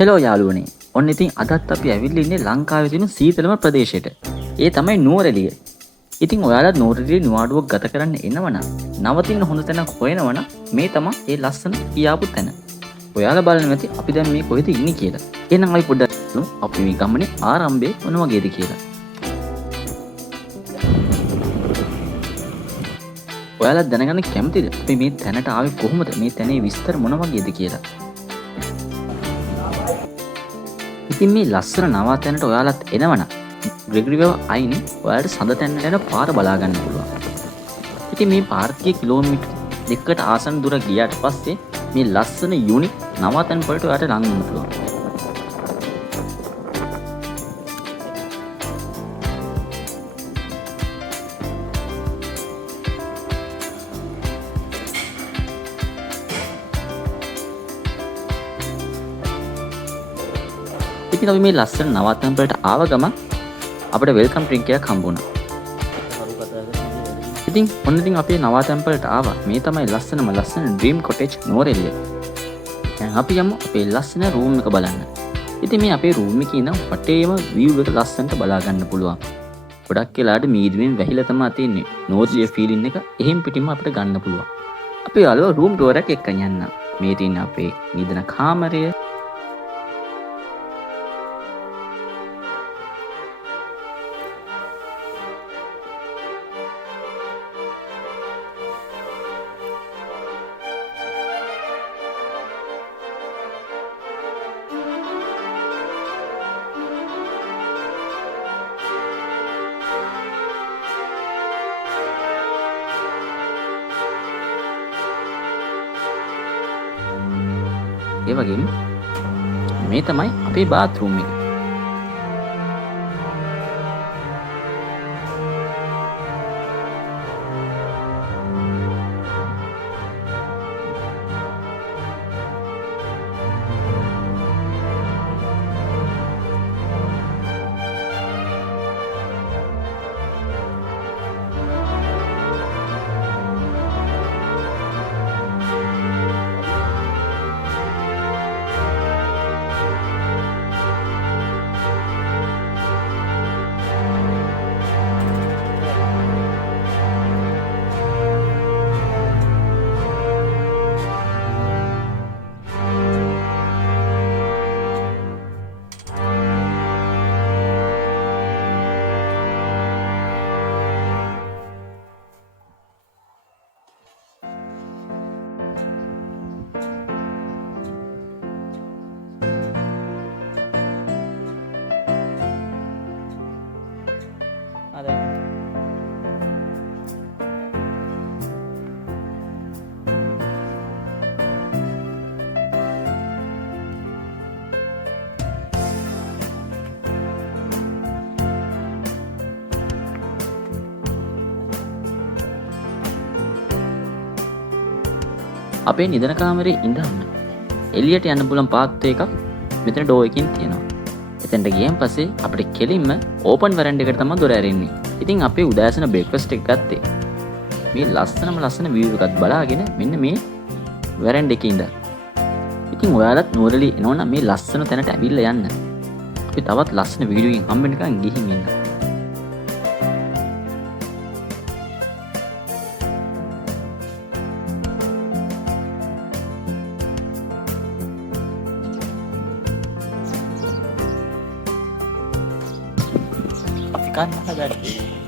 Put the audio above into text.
Hello යාළුවනේ. ඔන්න ඉතින් අදත් අපි ඇවිල්ලා ඉන්නේ ලංකාවේ තියෙන සීතලම ප්‍රදේශයට. ඒ තමයි නුවරඑළිය. ඉතින් ඔයාලා නුවරඑළිය නිවාඩුවක් ගත කරන්න එනවනම් නවතින්න හොඳ තැනක් හොයනවනම් මේ තමයි ඒ ලස්සන කියාපු තැන. ඔයාලා බලන්න ඇති අපි දැන් මේ කොහෙද ඉන්නේ කියලා. එහෙනම් අපි පොඩ්ඩක් අපි මේ ගමනේ ආරම්භය මොන වගේද කියලා. ඔයාලා දැනගන්න කැමතිද අපි මේ තැනට ආවේ කොහොමද? මේ තැනේ විස්තර මොන වගේද කියලා? ඉතින් මේ ලස්සන නවාතැනට ඔයාලත් එනවනම් ග්‍රෙගරිවේව අයිනේ ඔයාලට සඳ තැන්නට යන පාර බලා ගන්න පුළුවන්. ඉතින් මේ පාර්කයේ කිලෝමීටර් 2කට ආසන්න දුර ගියාට පස්සේ මේ ලස්සන යුනික් නවාතැන් වලට ඔයාලට ලං වෙන්න පුළුවන්. ඉතින් අපි මේ ලස්සන නවාතැන් වලට ආව ගමන් අපිට වෙල්කම් ඩ්‍රින්ක් එකක් හම්බුණා. ඉතින් ඔන්න ඉතින් අපේ නවාතැන් වලට ආවා. මේ තමයි ලස්සන ඩ්‍රීම් කොටේජ් නුවරඑළිය. දැන් අපි යමු අපේ ලස්සන රූම් එක බලන්න. ඉතින් මේ අපේ රූම් එකේ ඉඳන් වටේම view එක ලස්සනට බලා ගන්න පුළුවන්. ගොඩක් වෙලාවට මීදුමෙන් වැහිලා තමයි තියෙන්නේ. නෝර්ජිය ෆීලින් එක එහෙම් පිටින්ම අපිට ගන්න පුළුවන්. අපි යාළුවා රූම් ටුවර් එකක් එක්කන් යන්න. මේ තියෙන අපේ නිදන කාමරය. ඒ වගේම මේ තමයි අපේ බාත්රූම් එක. අපේ නිදන කාමරේ ඉඳන් එළියට යන්න පුළුවන් පාත් එකක් මෙතන ඩෝ එකකින් තියෙනවා. එතනට ගියන් පස්සේ අපිට කෙලින්ම ඕපන් වරන්ඩ් එකට තමයි දොර ඇරෙන්නේ. ඉතින් අපේ උදෑසන බ්‍රේක්ෆාස්ට් එක ගත්තේ මේ ලස්සන view එකත් බලාගෙන මෙන්න මේ වරන්ඩ් එකේ ඉඳන්. ඉතින් ඔයාලත් නුවරඑළිය එනවනම් මේ ලස්සන තැනට ඇවිල්ලා යන්න. අපි තවත් ලස්සන වීඩියෝ එකකින් හම්බෙන්නකන් ගිහින් එන්න. Kan ada di